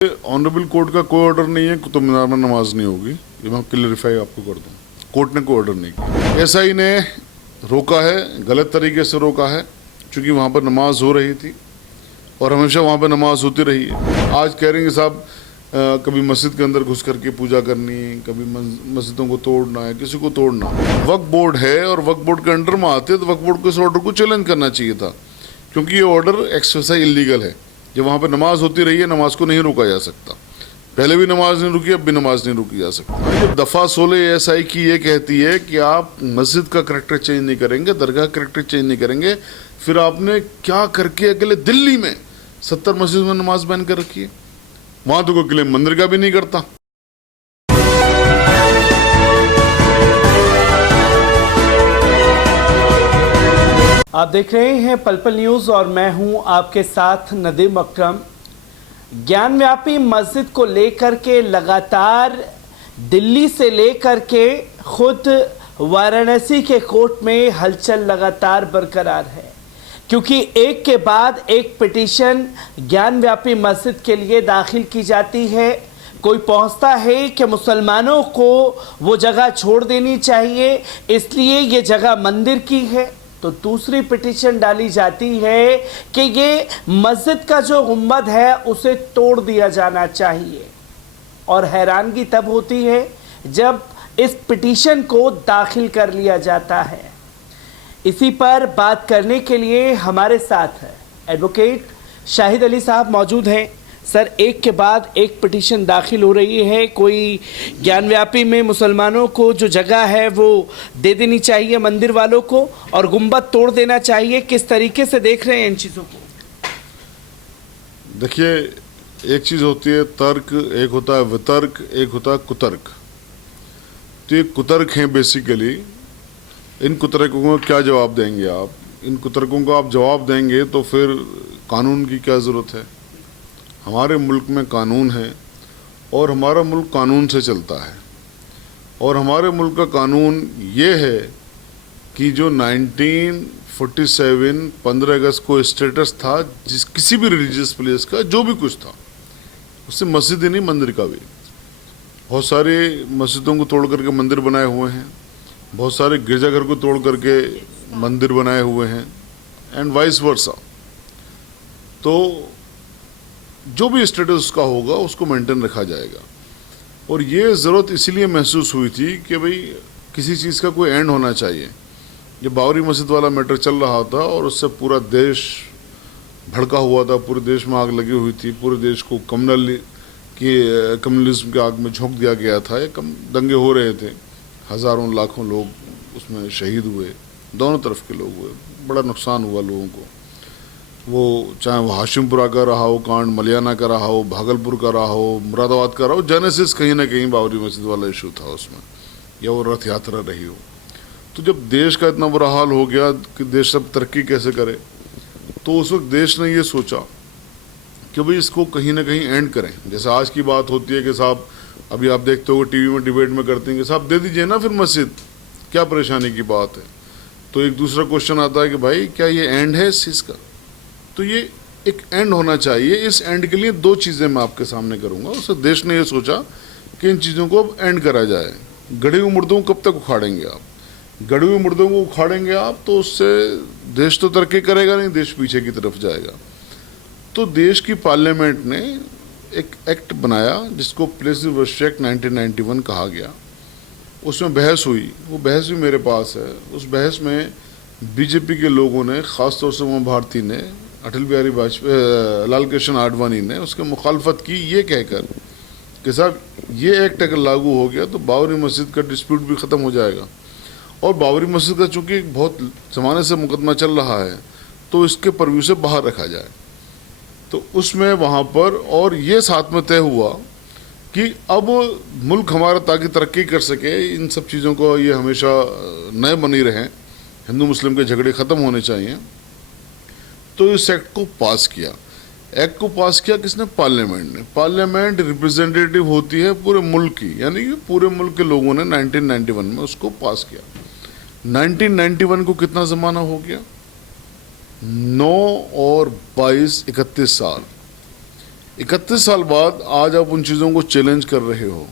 Honourable court का कोई order नहीं है कुतुब मीनार में नमाज नहीं होगी, ये मैं क्लियरिफाई आपको कर दूं। कोर्ट ने कोई ऑर्डर नहीं किया। एसआई ने रोका है, गलत तरीके से रोका है, क्योंकि वहाँ पर नमाज हो रही थी और हमेशा वहाँ पर नमाज होती रही है। आज कह रहे हैं कि साहब कभी मस्जिद के अंदर घुस करके पूजा करनी, कभी मस्जिदों को तोड़ना है, किसी को तोड़ना। वक्फ बोर्ड है और वक्फ बोर्ड के अंडर में आते तो वक्फ बोर्ड को इस ऑर्डर को चैलेंज करना चाहिए था, क्योंकि ये ऑर्डर एक्सरसाइज इलीगल है। जब वहाँ पर नमाज होती रही है, नमाज को नहीं रोका जा सकता। पहले भी नमाज नहीं रुकी, अब भी नमाज नहीं रुकी जा सकती। जब दफ़ा 16 एसआई की ये कहती है कि आप मस्जिद का करैक्टर चेंज नहीं करेंगे, दरगाह का करैक्टर चेंज नहीं करेंगे, फिर आपने क्या करके अकेले दिल्ली में 70 मस्जिद में नमाज बैन कर रखी है। वहाँ तो कोई क्लेम मंदिर का भी नहीं करता। आप देख रहे हैं पल पल न्यूज़ और मैं हूं आपके साथ नदीम अकरम। ज्ञानव्यापी मस्जिद को लेकर के लगातार दिल्ली से लेकर के खुद वाराणसी के कोर्ट में हलचल लगातार बरकरार है, क्योंकि एक के बाद एक पिटीशन ज्ञानव्यापी मस्जिद के लिए दाखिल की जाती है। कोई पहुंचता है कि मुसलमानों को वो जगह छोड़ देनी चाहिए, इसलिए ये जगह मंदिर की है। तो दूसरी पिटीशन डाली जाती है कि ये मस्जिद का जो गुंबद है उसे तोड़ दिया जाना चाहिए। और हैरानगी तब होती है जब इस पिटीशन को दाखिल कर लिया जाता है। इसी पर बात करने के लिए हमारे साथ एडवोकेट शाहिद अली साहब मौजूद हैं। सर, एक के बाद एक पिटीशन दाखिल हो रही है। कोई ज्ञानव्यापी में मुसलमानों को जो जगह है वो दे देनी चाहिए मंदिर वालों को, और गुंबद तोड़ देना चाहिए। किस तरीके से देख रहे हैं इन चीज़ों को? देखिए, एक चीज़ होती है तर्क, एक होता है वितर्क, एक होता है कुतर्क। तो ये कुतर्क हैं बेसिकली। इन कुतर्कों को क्या जवाब देंगे आप? इन कुतर्कों को आप जवाब देंगे तो फिर कानून की क्या ज़रूरत है? हमारे मुल्क में कानून है और हमारा मुल्क कानून से चलता है। और हमारे मुल्क का कानून ये है कि जो 1947 15 अगस्त को स्टेटस था जिस किसी भी रिलीजियस प्लेस का, जो भी कुछ था, उससे मस्जिद ही नहीं मंदिर का भी। बहुत सारे मस्जिदों को तोड़ करके मंदिर बनाए हुए हैं, बहुत सारे गिरजाघर को तोड़ करके मंदिर बनाए हुए हैं, एंड वाइस वर्सा। तो जो भी स्टेटस उसका होगा उसको मेंटेन रखा जाएगा। और ये ज़रूरत इसीलिए महसूस हुई थी कि भाई किसी चीज़ का कोई एंड होना चाहिए। जब बाबरी मस्जिद वाला मैटर चल रहा था और उससे पूरा देश भड़का हुआ था, पूरे देश में आग लगी हुई थी, पूरे देश को कम्युनलिज्म की आग में झोंक दिया गया था। दंगे हो रहे थे, हज़ारों लाखों लोग उसमें शहीद हुए, दोनों तरफ के लोग हुए, बड़ा नुकसान हुआ लोगों को। वो चाहे वो हाशिमपुरा का रहा हो कांड, मलियाना का रहा हो, भागलपुर का रहा हो, मुरादाबाद का रहा हो, जेनेसिस कहीं ना कहीं बाबरी मस्जिद वाला इशू था उसमें, या वो रथ यात्रा रही हो। तो जब देश का इतना बुरा हाल हो गया कि देश अब तरक्की कैसे करे, तो उस वक्त देश ने ये सोचा कि भाई इसको कहीं ना कहीं एंड करें। जैसे आज की बात होती है कि साहब, अभी आप देखते हो टीवी में डिबेट में करते हैं कि साहब दे दीजिए ना फिर मस्जिद, क्या परेशानी की बात है। तो एक दूसरा क्वेश्चन आता है कि भाई क्या ये एंड है इस चीज़ का? तो ये एक एंड होना चाहिए। इस एंड के लिए दो चीज़ें मैं आपके सामने करूंगा। उससे देश ने ये सोचा कि इन चीज़ों को अब एंड करा जाए। गड़ी हुई मुर्दों को कब तक उखाड़ेंगे आप? गड़ी हुई मुर्दों को उखाड़ेंगे आप तो उससे देश तो तरक्की करेगा नहीं, देश पीछे की तरफ जाएगा। तो देश की पार्लियामेंट ने एक एक्ट बनाया जिसको प्लेसिव वर्शिप एक्ट 1991 कहा गया। उसमें बहस हुई, वो बहस भी मेरे पास है। उस बहस में बीजेपी के लोगों ने, ख़ासतौर से उमा भारती ने, अटल बिहारी वाजपेयी, लाल कृष्ण आडवाणी ने उसके मुखालफत की, ये कहकर कि साहब ये एक्ट अगर लागू हो गया तो बाबरी मस्जिद का डिस्प्यूट भी ख़त्म हो जाएगा। और बाबरी मस्जिद का चूँकि बहुत ज़माने से मुकदमा चल रहा है तो इसके परव्यू से बाहर रखा जाए। तो उसमें वहाँ पर और ये साथ में तय हुआ कि अब मुल्क हमारा ताकि तरक्की कर सके, इन सब चीज़ों को ये हमेशा नए बनी रहें, हिंदू मुस्लिम के झगड़े ख़त्म होने चाहिए। तो इस एक्ट को पास किया। एक्ट को पास किया किसने? पार्लियामेंट ने। पार्लियामेंट रिप्रेजेंटेटिव होती है पूरे मुल्क की, यानी कि पूरे मुल्क के लोगों ने 1991 में उसको पास किया। 1991 को कितना ज़माना हो गया? 9 और 22 31 साल। 31 साल बाद आज आप उन चीज़ों को चैलेंज कर रहे हो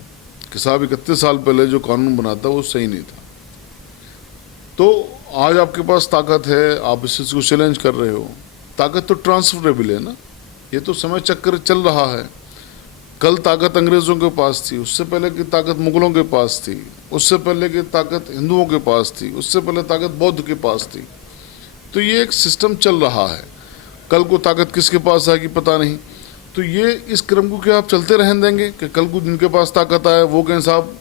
कि साहब 31 साल पहले जो कानून बना था वो सही नहीं था। तो आज आपके पास ताकत है, आप इस चीज़ को चैलेंज कर रहे हो। ताकत तो ट्रांसफरेबल है ना, ये तो समय चक्र चल रहा है। कल ताकत अंग्रेज़ों के पास थी, उससे पहले की ताकत मुगलों के पास थी, उससे पहले की ताकत हिंदुओं के पास थी, उससे पहले ताकत बौद्ध के पास थी। तो ये एक सिस्टम चल रहा है। कल को ताकत किसके पास आएगी पता नहीं। तो ये इस क्रम को क्या आप चलते रहने देंगे कि कल को जिनके पास ताकत आए वो कहें साहब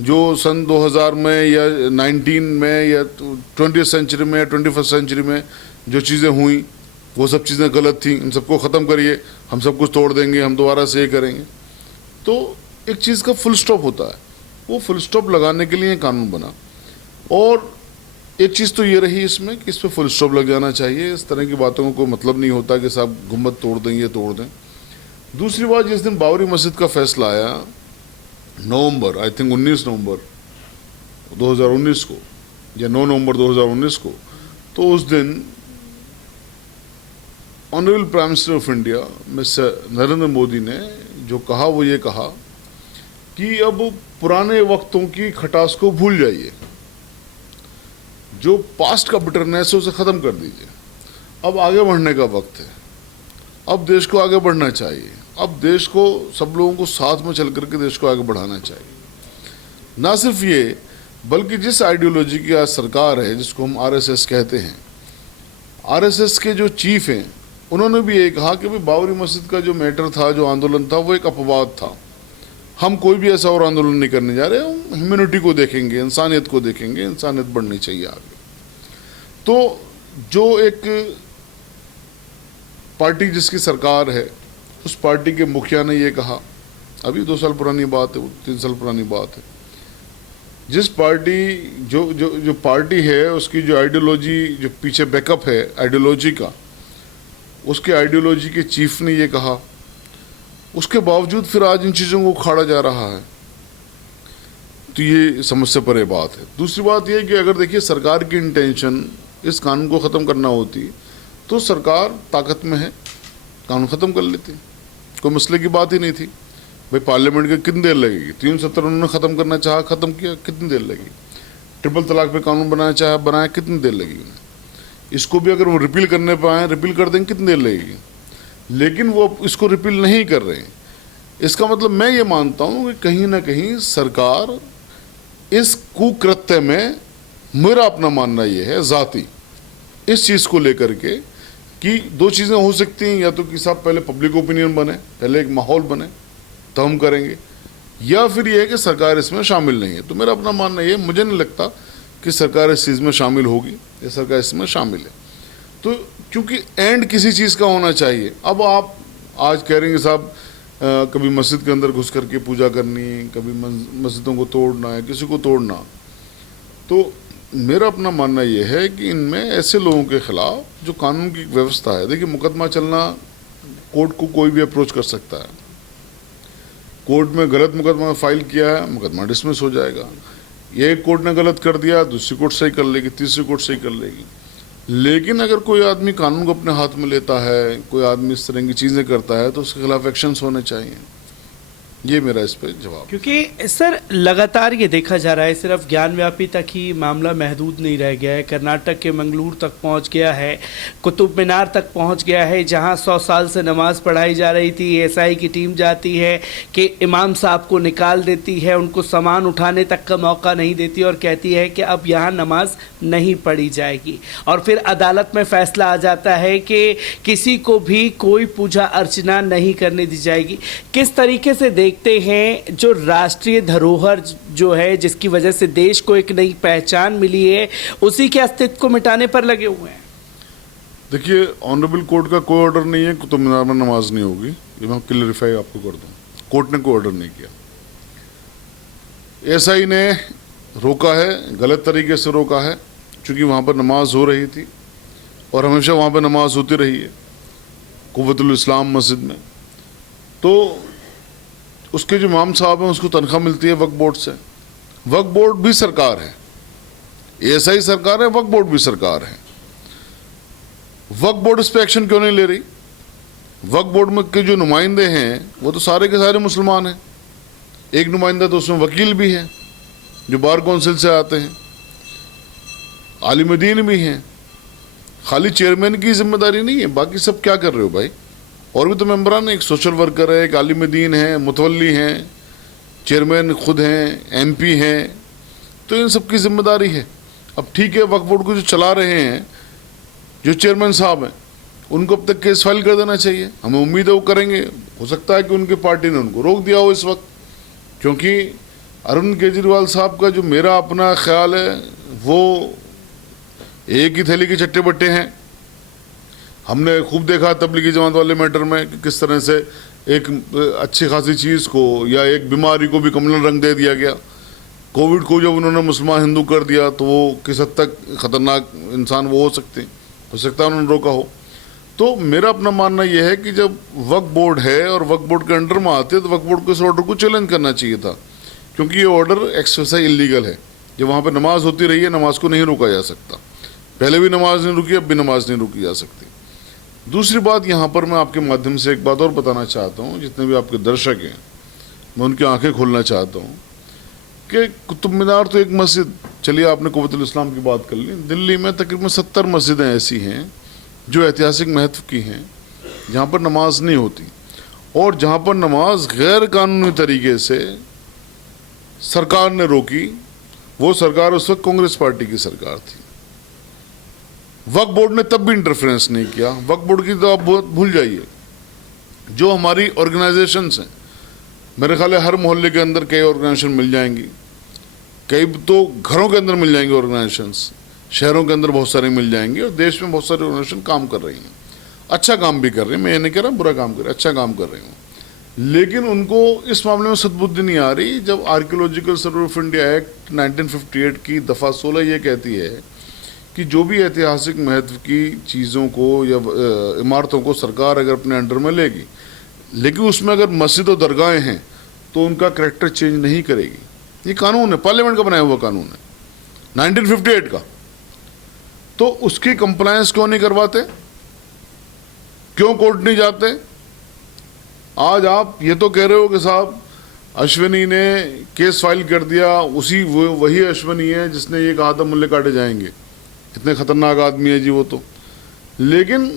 जो सन 2000 में या 19 में या 20th सेंचुरी में या 21st सेंचुरी में जो चीज़ें हुई वो सब चीज़ें गलत थी, इन सबको ख़त्म करिए, हम सब कुछ तोड़ देंगे, हम दोबारा से ये करेंगे। तो एक चीज़ का फुल स्टॉप होता है, वो फुल स्टॉप लगाने के लिए कानून बना। और एक चीज़ तो ये रही इसमें कि इस पर फुल स्टॉप लग जाना चाहिए। इस तरह की बातों को कोई मतलब नहीं होता कि साहब गुम्बद तोड़ दें, ये तोड़ दें। दूसरी बात, जिस दिन बाबरी मस्जिद का फैसला आया नवंबर, आई थिंक 19 नवंबर 2019 को या 9 नवंबर 2019 को, तो उस दिन honourable prime minister of India mister Narendra Modi ने जो कहा वो ये कहा कि अब पुराने वक्तों की खटास को भूल जाइए, जो पास्ट का बिटरनेस है उसे ख़त्म कर दीजिए, अब आगे बढ़ने का वक्त है, अब देश को आगे बढ़ना चाहिए, अब देश को सब लोगों को साथ में चल करके देश को आगे बढ़ाना चाहिए। ना सिर्फ ये, बल्कि जिस आइडियोलॉजी की आज सरकार है जिसको हम आरएसएस कहते हैं, आरएसएस के जो चीफ हैं उन्होंने भी ये कहा कि भाई बाबरी मस्जिद का जो मैटर था, जो आंदोलन था, वो एक अपवाद था, हम कोई भी ऐसा और आंदोलन नहीं करने जा रहे, हम ह्यूमैनिटी को देखेंगे, इंसानियत को देखेंगे, इंसानियत बढ़नी चाहिए आगे। तो जो एक पार्टी जिसकी सरकार है उस पार्टी के मुखिया ने ये कहा, अभी 2 साल पुरानी बात है, 3 साल पुरानी बात है, जिस पार्टी जो पार्टी है उसकी जो आइडियोलॉजी, जो पीछे बैकअप है आइडियोलॉजी का, उसके आइडियोलॉजी के चीफ ने ये कहा, उसके बावजूद फिर आज इन चीज़ों को उखाड़ा जा रहा है। तो ये समस्या परे बात है। दूसरी बात ये कि अगर देखिए सरकार की इंटेंशन इस कानून को ख़त्म करना होती तो सरकार ताकत में है, कानून ख़त्म कर लेती, कोई मसले की बात ही नहीं थी। भाई पार्लियामेंट के कितनी देर लगेगी, 370 उन्होंने ख़त्म करना चाहा, ख़त्म किया, कितनी देर लगी। ट्रिपल तलाक पे कानून बनाना चाहा, बनाया, कितनी देर लगी उन्हें। इसको भी अगर वो रिपील करने पर आए, रिपील कर देंगे, कितनी देर लगेगी। लेकिन वो इसको रिपील नहीं कर रहे हैं। इसका मतलब मैं ये मानता हूँ कि कहीं ना कहीं सरकार इस कुकृत्य में, मेरा अपना मानना ये है ज़ाती, इस चीज़ को लेकर के कि 2 चीज़ें हो सकती हैं, या तो कि साहब पहले पब्लिक ओपिनियन बने, पहले एक माहौल बने तो हम करेंगे, या फिर ये है कि सरकार इसमें शामिल नहीं है। तो मेरा अपना मानना ये, मुझे नहीं लगता कि सरकार इस चीज़ में शामिल होगी या सरकार इसमें शामिल है। तो क्योंकि एंड किसी चीज़ का होना चाहिए। अब आप आज कह रहे हैं साहब कभी मस्जिद के अंदर घुस करके पूजा करनी, कभी मस्जिदों को तोड़ना है, किसी को तोड़ना। तो मेरा अपना मानना यह है कि इनमें ऐसे लोगों के खिलाफ जो कानून की व्यवस्था है, देखिए मुकदमा चलना, कोर्ट को कोई भी अप्रोच कर सकता है, कोर्ट में गलत मुकदमा फाइल किया है, मुकदमा डिसमिस हो जाएगा। ये एक कोर्ट ने गलत कर दिया, दूसरी कोर्ट सही कर लेगी, तीसरी कोर्ट सही कर लेगी। लेकिन अगर कोई आदमी कानून को अपने हाथ में लेता है, कोई आदमी इस तरह की चीज़ें करता है, तो उसके खिलाफ एक्शंस होने चाहिए। ये मेरा इस पर जवाब। क्योंकि सर लगातार ये देखा जा रहा है, सिर्फ ज्ञानव्यापी तक ही मामला महदूद नहीं रह गया है, कर्नाटक के मंगलूर तक पहुंच गया है, कुतुब मीनार तक पहुंच गया है, जहां 100 साल से नमाज पढ़ाई जा रही थी, एसआई की टीम जाती है कि इमाम साहब को निकाल देती है, उनको सामान उठाने तक का मौका नहीं देती और कहती है कि अब यहाँ नमाज नहीं पढ़ी जाएगी। और फिर अदालत में फैसला आ जाता है कि किसी को भी कोई पूजा अर्चना नहीं करने दी जाएगी। किस तरीके से देखते हैं जो राष्ट्रीय धरोहर जो है, जिसकी वजह से देश को एक नई पहचान मिली है, उसी के अस्तित्व को मिटाने पर लगे हुए हैं? देखिए, ऑनरेबल कोर्ट का कोई ऑर्डर नहीं है कुतुब मीनार में नमाज नहीं होगी, ये मैं क्लियरिफाई आपको कर दूं। कोर्ट ने कोई ऑर्डर नहीं किया, एसआई ने रोका है, गलत तरीके से रोका है, क्योंकि वहाँ पर नमाज हो रही थी और हमेशा वहाँ पर नमाज होती रही है कुव्वतुल इस्लाम मस्जिद में। तो उसके जो इमाम साहब हैं उसको तनख्वाह मिलती है वक्फ बोर्ड से। वक्फ बोर्ड भी सरकार है, एसआई सरकार है, वक्फ बोर्ड भी सरकार है। वक्फ बोर्ड इस पर एक्शन क्यों नहीं ले रही? वक्फ बोर्ड में के जो नुमाइंदे हैं वो तो सारे के सारे मुसलमान हैं। एक नुमाइंदा तो उसमें वकील भी है जो बार कौंसिल से आते हैं, आलिम दीन भी हैं। खाली चेयरमैन की जिम्मेदारी नहीं है, बाकी सब क्या कर रहे हो भाई? और भी तो मेंबरान है, एक सोशल वर्कर है, एक आलिम दीन है, मुतवल्ली हैं, चेयरमैन खुद हैं, एमपी हैं, तो इन सब की जिम्मेदारी है। अब ठीक है, वक्फ बोर्ड को जो चला रहे हैं जो चेयरमैन साहब हैं उनको अब तक केस फाइल कर देना चाहिए। हमें उम्मीद है वो करेंगे। हो सकता है कि उनकी पार्टी ने उनको रोक दिया हो इस वक्त, क्योंकि अरविंद केजरीवाल साहब का जो मेरा अपना ख्याल है वो एक ही थैली के चट्टे बट्टे हैं। हमने खूब देखा तबलीगी जमात वाले मैटर में कि किस तरह से एक अच्छी खासी चीज़ को या एक बीमारी को भी कमला रंग दे दिया गया। कोविड को जब उन्होंने मुसलमान हिंदू कर दिया तो वो किस हद तक ख़तरनाक इंसान वो हो सकते हैं, हो सकता है उन्होंने रोका हो। तो मेरा अपना मानना यह है कि जब वक्फ बोर्ड है और वक्फ बोर्ड के अंडर में आते हैं तो वक्फ बोर्ड को इस ऑर्डर को चैलेंज करना चाहिए था, क्योंकि ये ऑर्डर एक्सरसाइज इलीगल है। जब वहाँ पर नमाज होती रही है, नमाज को नहीं रोका जा सकता। पहले भी नमाज नहीं रुकी, अब भी नमाज नहीं रुकी जा सकती। दूसरी बात, यहाँ पर मैं आपके माध्यम से एक बात और बताना चाहता हूँ, जितने भी आपके दर्शक हैं मैं उनकी आंखें खोलना चाहता हूँ कि कुतुब मीनार तो एक मस्जिद, चलिए आपने कुव्वतुल इस्लाम की बात कर ली, दिल्ली में तकरीबन 70 मस्जिदें ऐसी हैं जो ऐतिहासिक महत्व की हैं जहाँ पर नमाज नहीं होती, और जहाँ पर नमाज गैर कानूनी तरीके से सरकार ने रोकी। वो सरकार उस वक्त कांग्रेस पार्टी की सरकार थी। वक्फ बोर्ड ने तब भी इंटरफेरेंस नहीं किया। वक्फ बोर्ड की तो आप बहुत भूल जाइए। जो हमारी ऑर्गेनाइजेशंस हैं, मेरे ख्याल है हर मोहल्ले के अंदर कई ऑर्गेनाइजेशन मिल जाएंगी, कई तो घरों के अंदर मिल जाएंगे ऑर्गेनाइजेशंस, शहरों के अंदर बहुत सारे मिल जाएंगे, और देश में बहुत सारे ऑर्गेनाइजेशन काम कर रही हैं, अच्छा काम भी कर रहे हैं। मैं ये नहीं कह रहा बुरा काम कर रहे हैं, अच्छा काम कर रहे हैं, लेकिन उनको इस मामले में सद्बुद्धि नहीं आ रही। जब archaeological survey of India act 1958 की दफ़ा 16 ये कहती है कि जो भी ऐतिहासिक महत्व की चीज़ों को या इमारतों को सरकार अगर अपने अंडर में लेगी, लेकिन उसमें अगर मस्जिद और दरगाहें हैं तो उनका करैक्टर चेंज नहीं करेगी। ये कानून है, पार्लियामेंट का बनाया हुआ कानून है 1958 का। तो उसकी कंप्लायंस क्यों नहीं करवाते, क्यों कोर्ट नहीं जाते? आज आप ये तो कह रहे हो कि साहब अश्विनी ने केस फाइल कर दिया, वही अश्विनी है जिसने ये कहा था मुल्ले काटे जाएंगे, इतने खतरनाक आदमी है जी वो तो। लेकिन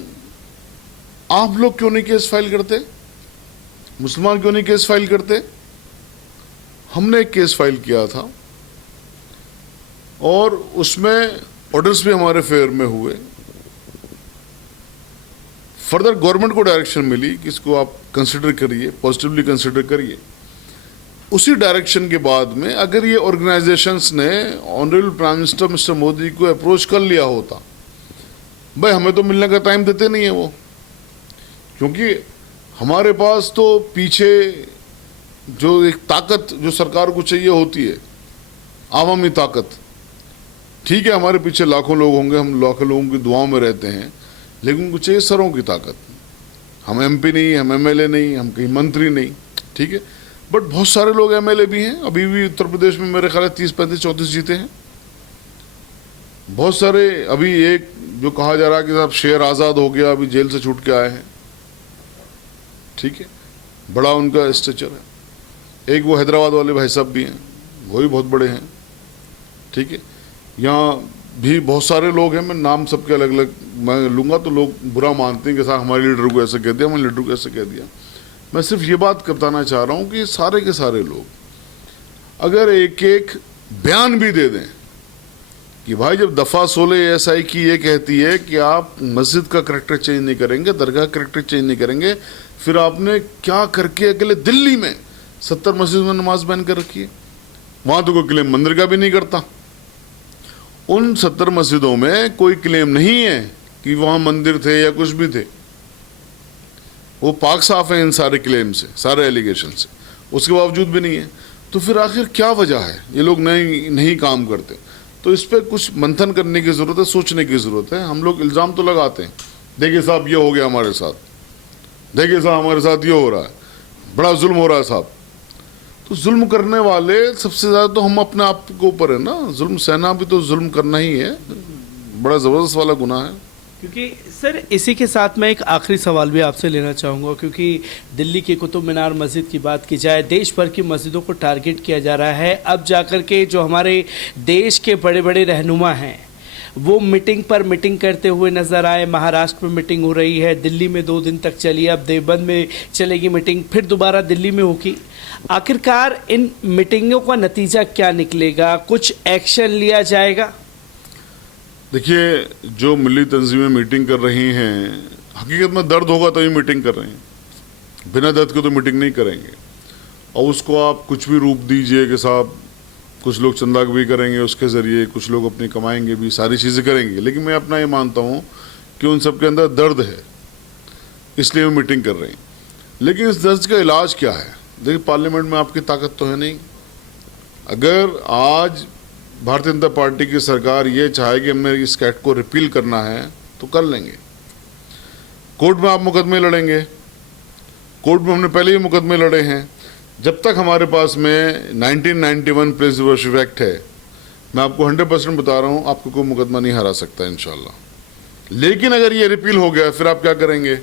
आप लोग क्यों नहीं केस फाइल करते? मुसलमान क्यों नहीं केस फाइल करते? हमने एक केस फाइल किया था और उसमें ऑर्डर्स भी हमारे फेवर में हुए। फर्दर गवर्नमेंट को डायरेक्शन मिली कि इसको आप कंसिडर करिए, पॉजिटिवली कंसिडर करिए। उसी डायरेक्शन के बाद में अगर ये ऑर्गेनाइजेशंस ने honourable prime minister mister Modi को अप्रोच कर लिया होता, भाई हमें तो मिलने का टाइम देते नहीं है वो, क्योंकि हमारे पास तो पीछे जो एक ताकत जो सरकार को चाहिए होती है, आवामी ताकत। ठीक है, हमारे पीछे लाखों लोग होंगे, हम लाखों लोगों की दुआओं में रहते हैं, लेकिन उनको चाहिए सरों की ताकत। हम एमपी नहीं, हम एमएलए नहीं, हम कहीं मंत्री नहीं, ठीक है, बट बहुत सारे लोग एमएलए भी हैं। अभी भी उत्तर प्रदेश में मेरे ख्याल है 30, 35, 34 जीते हैं बहुत सारे। अभी एक जो कहा जा रहा है कि साहब शेर आज़ाद हो गया, अभी जेल से छूट के आए हैं, ठीक है, बड़ा उनका स्ट्रक्चर है। एक वो हैदराबाद वाले भाई साहब भी हैं, वो भी बहुत बड़े हैं, ठीक है। यहाँ भी बहुत सारे लोग हैं, मैं नाम सबके अलग अलग मैं लूँगा तो लोग बुरा मानते हैं कि साहब हमारे लीडर को ऐसे कह दिया, हमारे लीडर को ऐसे कह दिया। मैं सिर्फ ये बात बताना चाह रहा हूँ कि सारे के सारे लोग अगर एक एक बयान भी दे दें कि भाई जब दफ़ा 16 SI की ये कहती है कि आप मस्जिद का करैक्टर चेंज नहीं करेंगे, दरगाह का करैक्टर चेंज नहीं करेंगे, फिर आपने क्या करके अकेले दिल्ली में 70 मस्जिद में नमाज बैन कर रखी है? वहाँ तो कोई क्लेम मंदिर का भी नहीं करता। उन 70 मस्जिदों में कोई क्लेम नहीं है कि वहाँ मंदिर थे या कुछ भी थे, वो पाक साफ है इन सारे क्लेम से, सारे एलिगेशन से, उसके बावजूद भी नहीं है। तो फिर आखिर क्या वजह है ये लोग नहीं काम करते? तो इस पर कुछ मंथन करने की ज़रूरत है, सोचने की ज़रूरत है। हम लोग इल्ज़ाम तो लगाते हैं, देखिए साहब ये हो गया हमारे साथ, देखिए साहब हमारे साथ ये हो रहा है, बड़ा जुल्म हो रहा है साहब। तो जुल्म करने वाले सबसे ज़्यादा तो हम अपने आप के ऊपर है ना। जुल्म सहना भी तो जुल्म करना ही है, बड़ा ज़बरदस्त वाला गुनाह है। क्योंकि सर इसी के साथ मैं एक आखिरी सवाल भी आपसे लेना चाहूँगा, क्योंकि दिल्ली की कुतुब मीनार मस्जिद की बात की जाए, देश भर की मस्जिदों को टारगेट किया जा रहा है। अब जाकर के जो हमारे देश के बड़े बड़े रहनुमा हैं वो मीटिंग पर मीटिंग करते हुए नज़र आए। महाराष्ट्र में मीटिंग हो रही है, दिल्ली में 2 दिन तक चली, अब देवबंद में चलेगी मीटिंग, फिर दोबारा दिल्ली में होगी। आखिरकार इन मीटिंगों का नतीजा क्या निकलेगा? कुछ एक्शन लिया जाएगा? देखिए, जो मिली तंजीमें मीटिंग कर रही हैं, हकीकत में दर्द होगा तो ही मीटिंग कर रहे हैं, बिना दर्द के तो मीटिंग नहीं करेंगे। और उसको आप कुछ भी रूप दीजिए कि साहब कुछ लोग चंदा भी करेंगे, उसके ज़रिए कुछ लोग अपनी कमाएंगे भी, सारी चीज़ें करेंगे, लेकिन मैं अपना ये मानता हूँ कि उन सब के अंदर दर्द है, इसलिए वो मीटिंग कर रहे हैं। लेकिन इस दर्द का इलाज क्या है? देखिए, पार्लियामेंट में आपकी ताकत तो है नहीं। अगर आज भारतीय जनता पार्टी की सरकार ये चाहे कि हमें इस कैट को रिपील करना है तो कर लेंगे। कोर्ट में आप मुकदमे लड़ेंगे, कोर्ट में हमने पहले ही मुकदमे लड़े हैं। जब तक हमारे पास में 1991 प्लेस वर्शिप एक्ट है, मैं आपको 100% बता रहा हूँ, आपको कोई मुकदमा नहीं हरा सकता इंशाल्लाह। लेकिन अगर ये रिपील हो गया फिर आप क्या करेंगे?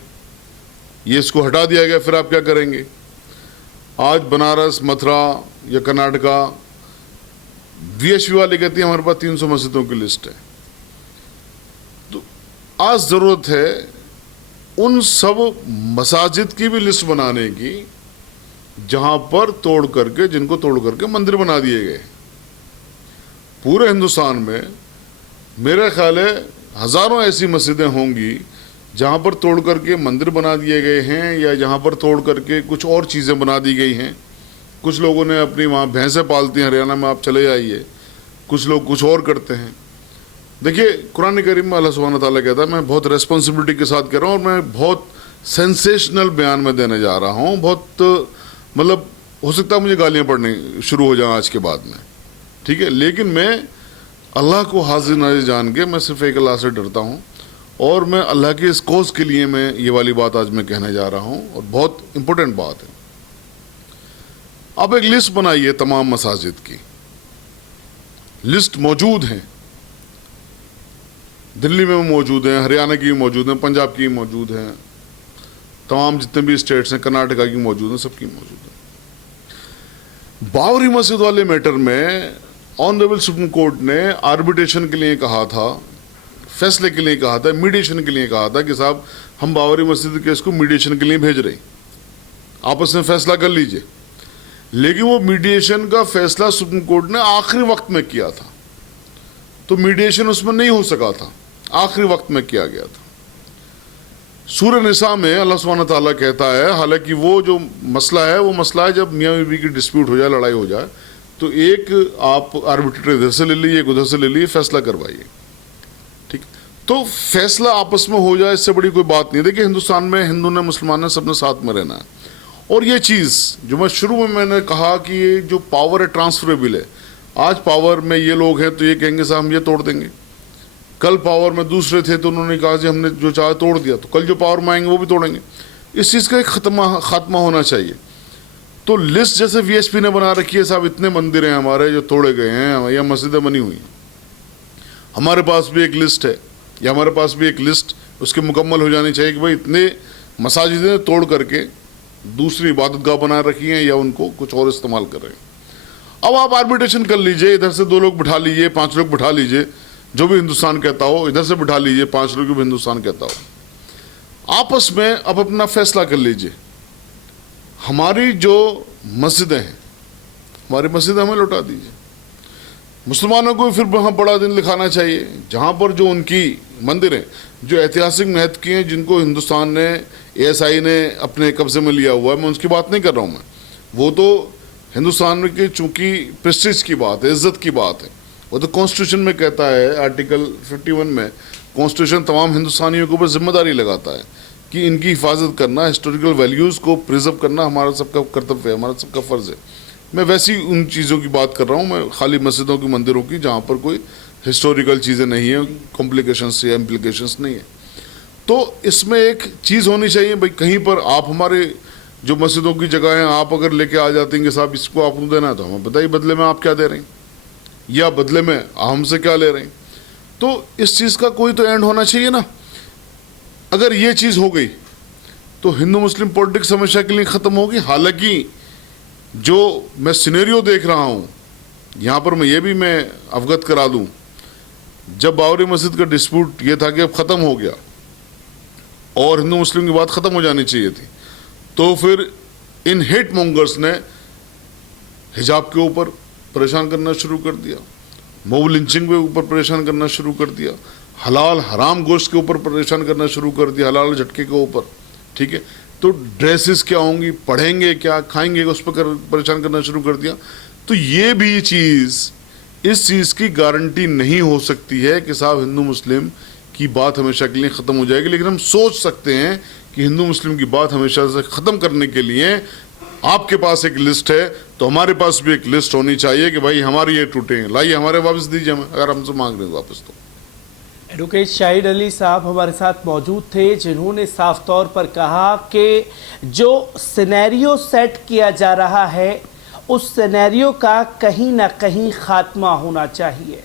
ये इसको हटा दिया गया फिर आप क्या करेंगे? आज बनारस, मथुरा या कर्नाटका, वीएचपी वाले कहती है हमारे पास 300 मस्जिदों की लिस्ट है। तो आज ज़रूरत है उन सब मसाजिद की भी लिस्ट बनाने की जहां पर तोड़ करके, जिनको तोड़ करके मंदिर बना दिए गए। पूरे हिंदुस्तान में मेरा ख्याल है हज़ारों ऐसी मस्जिदें होंगी जहां पर तोड़ करके मंदिर बना दिए गए हैं, या जहां पर तोड़ करके कुछ और चीज़ें बना दी गई हैं। कुछ लोगों ने अपनी वहाँ भैंसें पालती हैं, हरियाणा में आप चले जाइए, कुछ लोग कुछ और करते हैं। देखिए, कुरान करीम में अल्लाह सुब्हानहू तआला कहता है, मैं बहुत रिस्पॉन्सिबिलिटी के साथ कह रहा हूँ और मैं बहुत सेंसेशनल बयान में देने जा रहा हूँ। बहुत मतलब हो सकता है मुझे गालियाँ पड़नी शुरू हो जाएं आज के बाद में, ठीक है, लेकिन मैं अल्लाह को हाजिर नाज़िर जान के मैं सिर्फ एक अल्लाह से डरता हूँ, और मैं अल्लाह के इस कोज़ के लिए मैं ये वाली बात आज मैं कहने जा रहा हूँ, और बहुत इम्पोर्टेंट बात है। आप एक लिस्ट बनाइए तमाम मसाजिद की, लिस्ट मौजूद हैं, दिल्ली में मौजूद हैं, हरियाणा की भी मौजूद हैं, पंजाब की भी मौजूद हैं, तमाम जितने भी स्टेट्स हैं, कर्नाटका की मौजूद हैं, सबकी मौजूद है। बाबरी मस्जिद वाले मैटर में ऑनरेबल सुप्रीम कोर्ट ने आर्बिट्रेशन के लिए कहा था, फैसले के लिए कहा था, मीडिएशन के लिए कहा था कि साहब हम बाबरी मस्जिद केस को मीडिएशन के लिए भेज रहे हैं, आपस में फैसला कर लीजिए। लेकिन वो मीडिएशन का फैसला सुप्रीम कोर्ट ने आखिरी वक्त में किया था, तो मीडिएशन उसमें नहीं हो सका था, आखिरी वक्त में किया गया था। सूरह निसा में अल्लाह सुब्हानहू तआला कहता है, हालांकि वो जो मसला है वो मसला है जब मियाँ बीवी की डिस्प्यूट हो जाए, लड़ाई हो जाए, तो एक आप आर्बिट्रेटर इधर से ले लीजिए, एक उधर से ले लीजिए, फैसला करवाइए, ठीक। तो फैसला आपस में हो जाए, इससे बड़ी कोई बात नहीं। देखिए, हिंदुस्तान में हिंदू ने मुसलमान ने सबने साथ में रहना है। और ये चीज़ जो मैं शुरू में मैंने कहा कि ये जो पावर है ट्रांसफरेबल है। आज पावर में ये लोग हैं तो ये कहेंगे साहब हम ये तोड़ देंगे, कल पावर में दूसरे थे तो उन्होंने कहा कि हमने जो चाहे तोड़ दिया, तो कल जो पावर में आएंगे वो भी तोड़ेंगे। इस चीज़ का एक खात्मा होना चाहिए। तो लिस्ट जैसे वीएचपी ने बना रखी है, साहब इतने मंदिर हैं हमारे जो तोड़े गए हैं या मस्जिदें बनी हुई हैं, हमारे पास भी एक लिस्ट है, या हमारे पास भी एक लिस्ट उसके मुकम्मल हो जानी चाहिए कि भाई इतने मसाजिदें तोड़ करके दूसरी इबादतगाह बना रखी हैं या उनको कुछ और इस्तेमाल कर रहे हैं। अब आप आर्बिट्रेशन कर लीजिए, इधर से 2 लोग बिठा लीजिए, 5 लोग बिठा लीजिए, जो भी हिंदुस्तान कहता हो, इधर से बिठा लीजिए 5 लोग भी हिंदुस्तान कहता हो, आपस में अब अपना फैसला कर लीजिए। हमारी जो मस्जिदें हैं, हमारी मस्जिदें हमें लौटा दीजिए। मुसलमानों को फिर वहाँ बड़ा दिन लिखाना चाहिए, जहाँ पर जो उनकी मंदिर हैं जो ऐतिहासिक महत्व की हैं, जिनको हिंदुस्तान ने एएसआई ने अपने कब्जे में लिया हुआ है, मैं उसकी बात नहीं कर रहा हूँ। मैं वो तो हिंदुस्तान की चूँकि प्रेस्टीज की बात है, इज़्ज़त की बात है, वो तो कॉन्स्टिट्यूशन में कहता है, आर्टिकल 51 में कॉन्स्टिट्यूशन तमाम हिंदुस्तानियों के ऊपर जिम्मेदारी लगाता है कि इनकी हिफाजत करना, हिस्टोरिकल वैल्यूज़ को प्रिजर्व करना हमारा सबका कर्तव्य है, हमारा सबका फ़र्ज़ है। मैं वैसी उन चीज़ों की बात कर रहा हूँ, मैं खाली मस्जिदों की, मंदिरों की, जहाँ पर कोई हिस्टोरिकल चीज़ें नहीं है, कॉम्प्लिकेशंस या इम्प्लीकेशंस नहीं है। तो इसमें एक चीज़ होनी चाहिए भाई, कहीं पर आप हमारे जो मस्जिदों की जगह हैं आप अगर लेके आ जाते हैं कि साहब इसको आपको देना है, तो हमें बताइए बदले में आप क्या दे रहे हैं, या बदले में हमसे क्या ले रहे हैं। तो इस चीज़ का कोई तो एंड होना चाहिए ना। अगर ये चीज़ हो गई तो हिंदू मुस्लिम पॉलिटिक्स हमेशा के लिए ख़त्म होगी। हालांकि जो मैं सिनेरियो देख रहा हूँ यहाँ पर, मैं ये भी मैं अवगत करा दूँ, जब बाबरी मस्जिद का डिस्प्यूट ये था कि अब ख़त्म हो गया और हिंदू मुस्लिम की बात ख़त्म हो जानी चाहिए थी, तो फिर इन हेट मॉन्गर्स ने हिजाब के ऊपर परेशान करना शुरू कर दिया, मॉब लिंचिंग के ऊपर परेशान करना शुरू कर दिया, हलाल हराम गोश्त के ऊपर परेशान करना शुरू कर दिया, हलाल झटके के ऊपर। ठीक है, तो ड्रेसेस क्या होंगी, पढ़ेंगे क्या, खाएंगे, उस पर परेशान करना शुरू कर दिया। तो ये भी चीज़, इस चीज़ की गारंटी नहीं हो सकती है कि साहब हिंदू मुस्लिम की बात हमेशा के लिए ख़त्म हो जाएगी, लेकिन हम सोच सकते हैं कि हिंदू मुस्लिम की बात हमेशा से ख़त्म करने के लिए आपके पास एक लिस्ट है, तो हमारे पास भी एक लिस्ट होनी चाहिए कि भाई हमारी ये टूटे, लाइए हमारे वापस दीजिए, हमें अगर हमसे मांग रहे हैं वापस। तो एडवोकेट शाहिद अली साहब हमारे साथ मौजूद थे, जिन्होंने साफ तौर पर कहा कि जो सिनेरियो सेट किया जा रहा है उस सिनेरियो का कहीं ना कहीं खात्मा होना चाहिए।